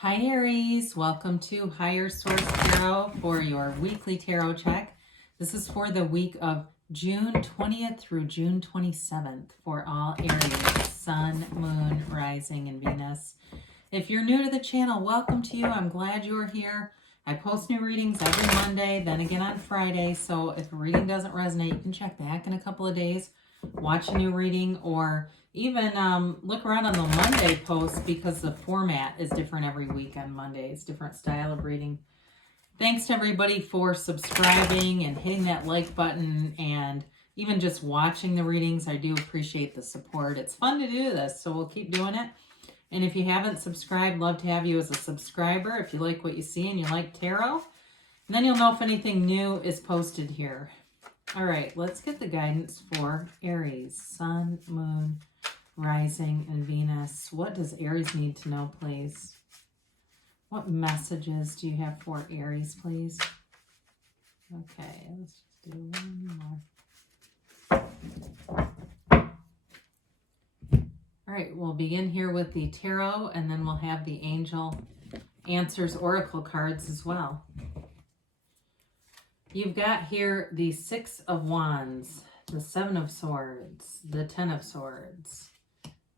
Hi Aries, welcome to Higher Source Tarot for your weekly tarot check. This is for the week of June 20th through June 27th for all Aries, Sun, Moon, Rising, and Venus. If you're new to the channel, welcome to you. I'm glad you're here. I post new readings every Monday, then again on Friday. So if a reading doesn't resonate, you can check back in a couple of days, watch a new reading, or even look around on the Monday post because the format is different every week on Mondays, different style of reading. Thanks to everybody for subscribing and hitting that like button and even just watching the readings. I do appreciate the support. It's fun to do this, so we'll keep doing it. And if you haven't subscribed, love to have you as a subscriber if you like what you see and you like tarot. And then you'll know if anything new is posted here. All right, let's get the guidance for Aries, Sun, Moon, Rising, and Venus. What does Aries need to know, please? What messages do you have for Aries, please? Okay, let's just do one more. All right, we'll begin here with the tarot, and then we'll have the Angel Answers Oracle cards as well. You've got here the Six of Wands, the Seven of Swords, the Ten of Swords,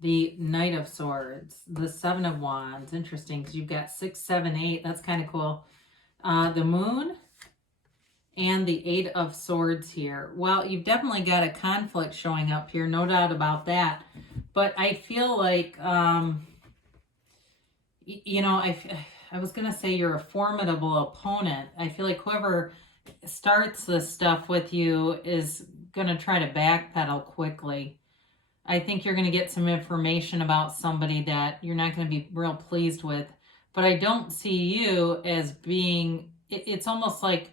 the Knight of Swords, the Seven of Wands. Interesting, because you've got 6, 7, 8. That's kind of cool. The Moon and the Eight of Swords here. Well, you've definitely got a conflict showing up here, no doubt about that. But I feel like, you know, I was going to say you're a formidable opponent. I feel like whoever starts this stuff with you is going to try to backpedal quickly. I think you're going to get some information about somebody that you're not going to be real pleased with. But I don't see you as being, it's almost like,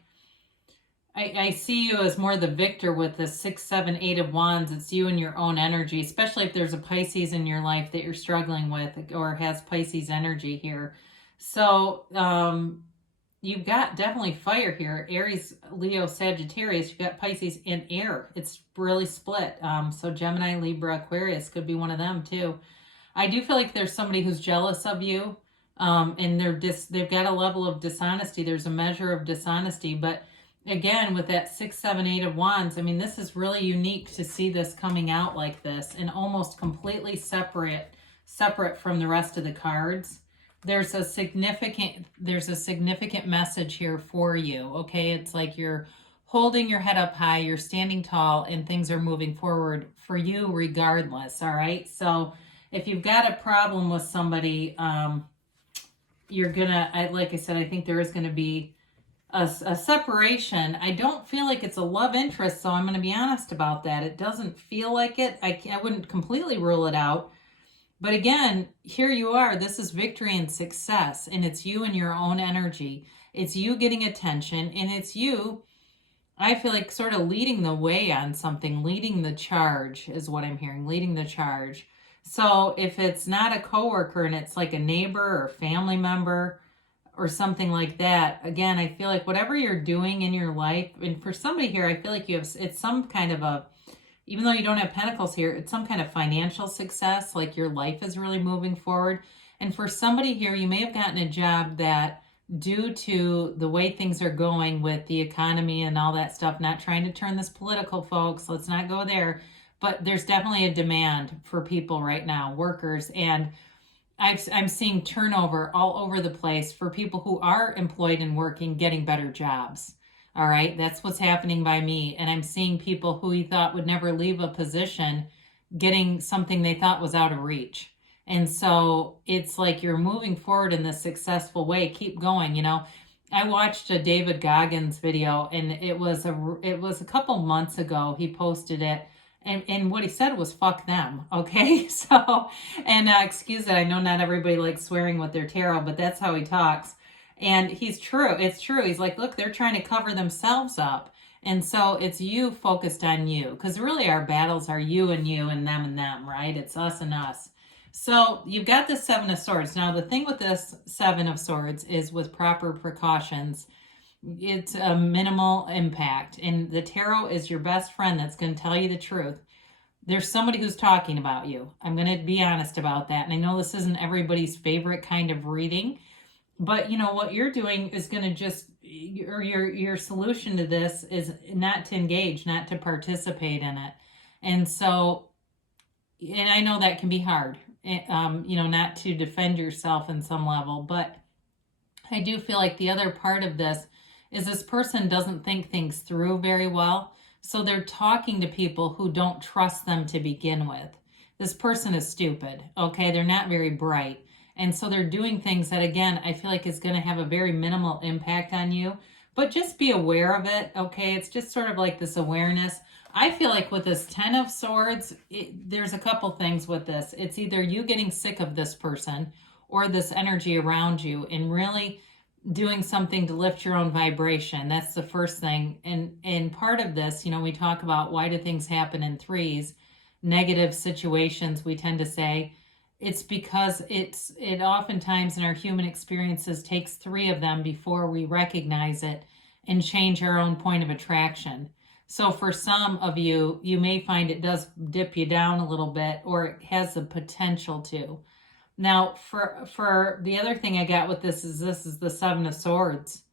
I see you as more the victor with the 6, 7, 8 of Wands. It's you and your own energy, especially if there's a Pisces in your life that you're struggling with or has Pisces energy here. So you've got definitely fire here. Aries, Leo, Sagittarius. You've got Pisces and air. It's really split. So Gemini, Libra, Aquarius could be one of them too. I do feel like there's somebody who's jealous of you, and they've got a level of dishonesty. There's a measure of dishonesty, but again, with that 6, 7, 8 of Wands, I mean, this is really unique to see this coming out like this and almost completely separate from the rest of the cards. There's a significant message here for you, okay? It's like you're holding your head up high, you're standing tall, and things are moving forward for you regardless, all right? So if you've got a problem with somebody, you're gonna, like I said, I think there is gonna be a separation. I don't feel like it's a love interest, so I'm going to be honest about that. It doesn't feel like it. I wouldn't completely rule it out. But again, here you are. This is victory and success, and it's you and your own energy. It's you getting attention, and it's you, I feel like, sort of leading the way on something. Leading the charge is what I'm hearing. Leading the charge. So if it's not a coworker and it's like a neighbor or family member or something like that, again, I feel like whatever you're doing in your life, and for somebody here, I feel like it's some kind of a, even though you don't have pentacles here, it's some kind of financial success, like your life is really moving forward. And for somebody here, you may have gotten a job that, due to the way things are going with the economy and all that stuff, not trying to turn this political, folks, let's not go there, but there's definitely a demand for people right now, workers, and I'm seeing turnover all over the place for people who are employed and working, getting better jobs. All right, that's what's happening by me. And I'm seeing people who you thought would never leave a position getting something they thought was out of reach. And so it's like you're moving forward in this successful way. Keep going. You know, I watched a David Goggins video, and it was a couple months ago. He posted it. And what he said was, fuck them, okay? So, and excuse that, I know not everybody likes swearing with their tarot, but that's how he talks. And he's true. It's true. He's like, look, they're trying to cover themselves up. And so it's you focused on you. Because really our battles are you and them, right? It's us and us. So you've got the Seven of Swords. Now, the thing with this Seven of Swords is with proper precautions, it's a minimal impact, and the tarot is your best friend that's going to tell you the truth. There's somebody who's talking about you. I'm going to be honest about that. And I know this isn't everybody's favorite kind of reading, But you know what you're doing is going to just, or your solution to this is not to engage, not to participate in it. And so, and I know that can be hard, not to defend yourself in some level, but I do feel like the other part of this person doesn't think things through very well. So they're talking to people who don't trust them to begin with. This person is stupid, okay? They're not very bright. And so they're doing things that, again, I feel like is going to have a very minimal impact on you. But just be aware of it, okay? It's just sort of like this awareness. I feel like with this 10 of Swords, there's a couple things with this. It's either you getting sick of this person or this energy around you and really doing something to lift your own vibration. That's the first thing. And part of this, we talk about why do things happen in threes, negative situations, we tend to say. It's because it oftentimes in our human experiences takes three of them before we recognize it and change our own point of attraction. So for some of you, you may find it does dip you down a little bit, or it has the potential to. Now, for the other thing I got with this is the Seven of Swords.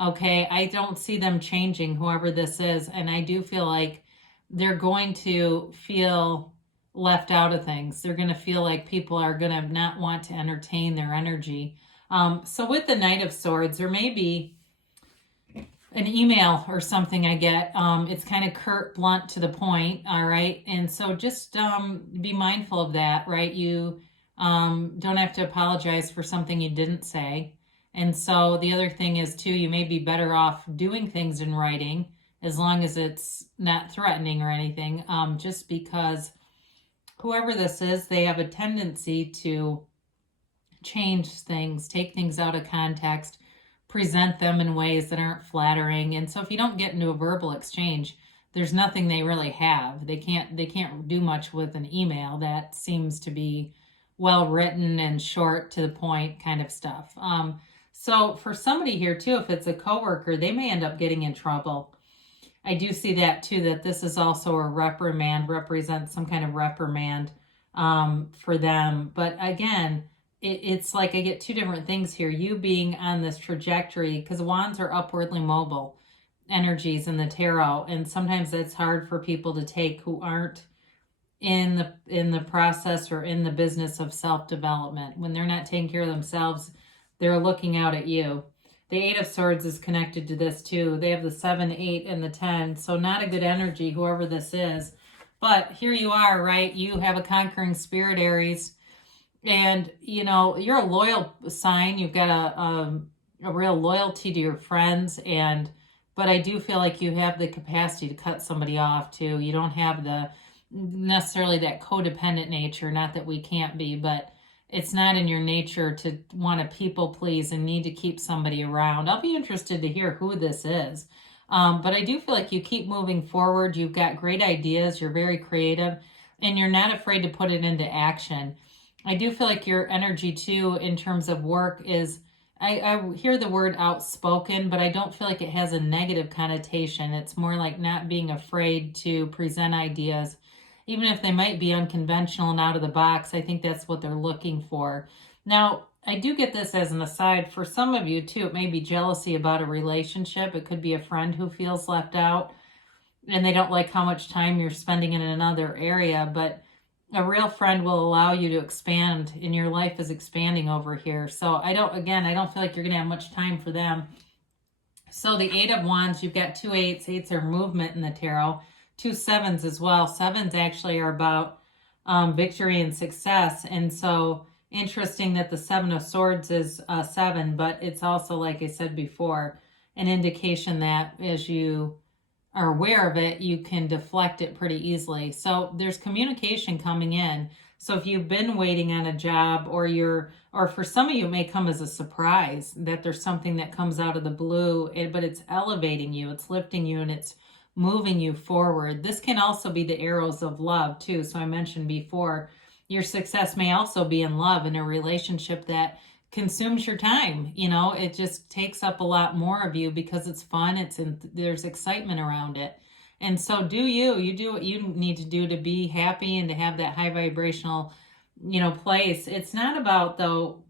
Okay, I don't see them changing, whoever this is, and I do feel like they're going to feel left out of things. They're going to feel like people are going to not want to entertain their energy. So with the Knight of Swords, there may be an email or something I get. It's kind of curt, blunt, to the point, all right? And so just be mindful of that, right? You don't have to apologize for something you didn't say. And so the other thing is, too, you may be better off doing things in writing as long as it's not threatening or anything, just because whoever this is, they have a tendency to change things, take things out of context, present them in ways that aren't flattering. And so if you don't get into a verbal exchange, there's nothing they really have. They can't do much with an email that seems to be well written and short, to the point kind of stuff. So for somebody here too, if it's a coworker, they may end up getting in trouble. I do see that too, that this is also a reprimand, represents some kind of reprimand for them. But again, it's like I get two different things here. You being on this trajectory, because wands are upwardly mobile energies in the tarot, and sometimes it's hard for people to take who aren't in the process or in the business of self-development. When they're not taking care of themselves, they're looking out at you. The Eight of Swords is connected to this too. They have the 7, 8, and the 10. So not a good energy, whoever this is. But here you are, right? You have a conquering spirit, Aries. And, you're a loyal sign. You've got a real loyalty to your friends. But I do feel like you have the capacity to cut somebody off too. You don't have necessarily that codependent nature. Not that we can't be, but it's not in your nature to want to people please and need to keep somebody around. I'll be interested to hear who this is. But I do feel like you keep moving forward. You've got great ideas. You're very creative, and you're not afraid to put it into action. I do feel like your energy too, in terms of work, is, I hear the word outspoken, but I don't feel like it has a negative connotation. It's more like not being afraid to present ideas. Even if they might be unconventional and out of the box, I think that's what they're looking for. Now, I do get this as an aside. For some of you, too, it may be jealousy about a relationship. It could be a friend who feels left out, and they don't like how much time you're spending in another area. But a real friend will allow you to expand, and your life is expanding over here. So I don't feel like you're going to have much time for them. So the Eight of Wands, you've got 2 8s. 8s are movement in the tarot. 2 7s as well. 7s actually are about victory and success. And so interesting that the 7 of Swords is 7, but it's also, like I said before, an indication that as you are aware of it, you can deflect it pretty easily. So there's communication coming in. So if you've been waiting on a job, or for some of you, it may come as a surprise that there's something that comes out of the blue, but it's elevating you, it's lifting you, and it's moving you forward. This can also be the arrows of love too. So I mentioned before, your success may also be in love, in a relationship that consumes your time. It just takes up a lot more of you because it's fun. There's excitement around it. And so you do what you need to do to be happy and to have that high vibrational, place. It's not about, though,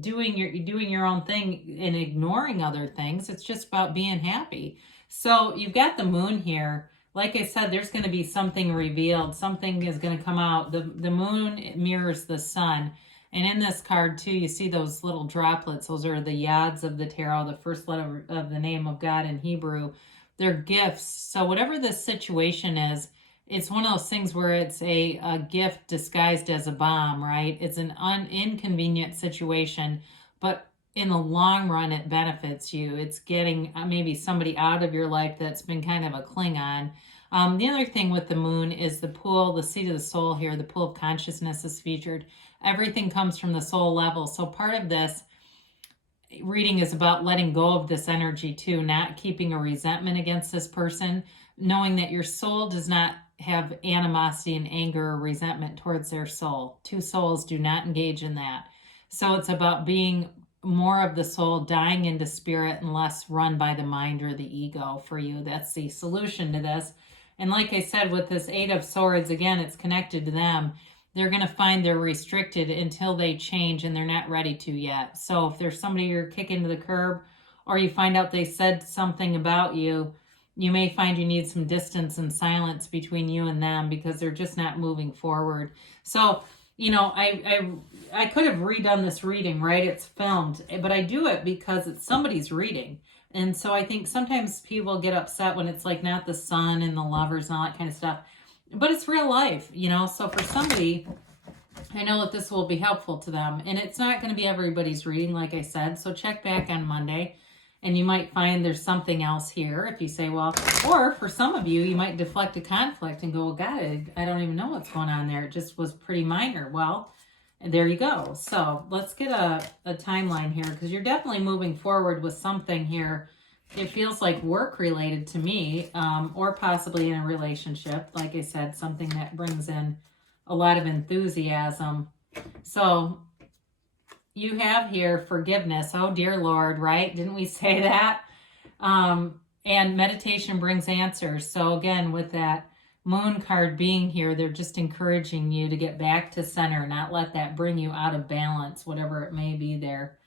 doing your own thing and ignoring other things. It's just about being happy. So you've got the moon here. Like I said, there's going to be something revealed. Something is going to come out. The moon mirrors the sun. And in this card too, you see those little droplets. Those are the yads of the tarot, the first letter of the name of God in Hebrew. They're gifts. So whatever this situation is, it's one of those things where it's a gift disguised as a bomb, right? It's an inconvenient situation, but in the long run, it benefits you. It's getting maybe somebody out of your life that's been kind of a Klingon. The other thing with the moon is the pool, the seat of the soul here, the pool of consciousness is featured. Everything comes from the soul level. So part of this reading is about letting go of this energy too, not keeping a resentment against this person, knowing that your soul does not have animosity and anger or resentment towards their soul. Two souls do not engage in that. So it's about being more of the soul, dying into spirit, and less run by the mind or the ego for you. That's the solution to this. And like I said, with this Eight of Swords, again, it's connected to them. They're going to find they're restricted until they change, and they're not ready to yet. So if there's somebody you're kicking to the curb, or you find out they said something about you, you may find you need some distance and silence between you and them because they're just not moving forward. So, you know, I could have redone this reading, right? It's filmed, but I do it because it's somebody's reading. And so I think sometimes people get upset when it's like not the sun and the lovers and all that kind of stuff, but it's real life, you know? So for somebody, I know that this will be helpful to them, and it's not going to be everybody's reading, like I said. So check back on Monday. And you might find there's something else here if you say, well, or for some of you, you might deflect a conflict and go, well, God, I don't even know what's going on there. It just was pretty minor. Well, there you go. So let's get a timeline here, because you're definitely moving forward with something here. It feels like work related to me, or possibly in a relationship. Like I said, something that brings in a lot of enthusiasm. So you have here forgiveness. Oh, dear Lord, right? Didn't we say that? And meditation brings answers. So again, with that moon card being here, they're just encouraging you to get back to center, not let that bring you out of balance, whatever it may be there.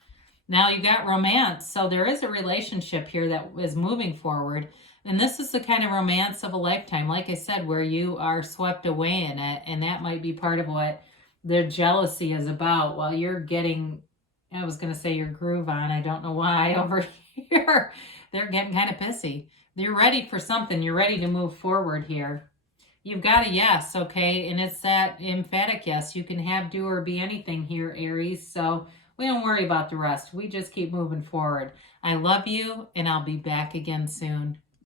Now you got romance. So there is a relationship here that is moving forward. And this is the kind of romance of a lifetime, like I said, where you are swept away in it. And that might be part of what their jealousy is about, while you're getting, I was going to say your groove on, I don't know why, over here. They're getting kind of pissy. You're ready for something. You're ready to move forward here. You've got a yes, okay? And it's that emphatic yes. You can have, do, or be anything here, Aries. So we don't worry about the rest. We just keep moving forward. I love you, and I'll be back again soon.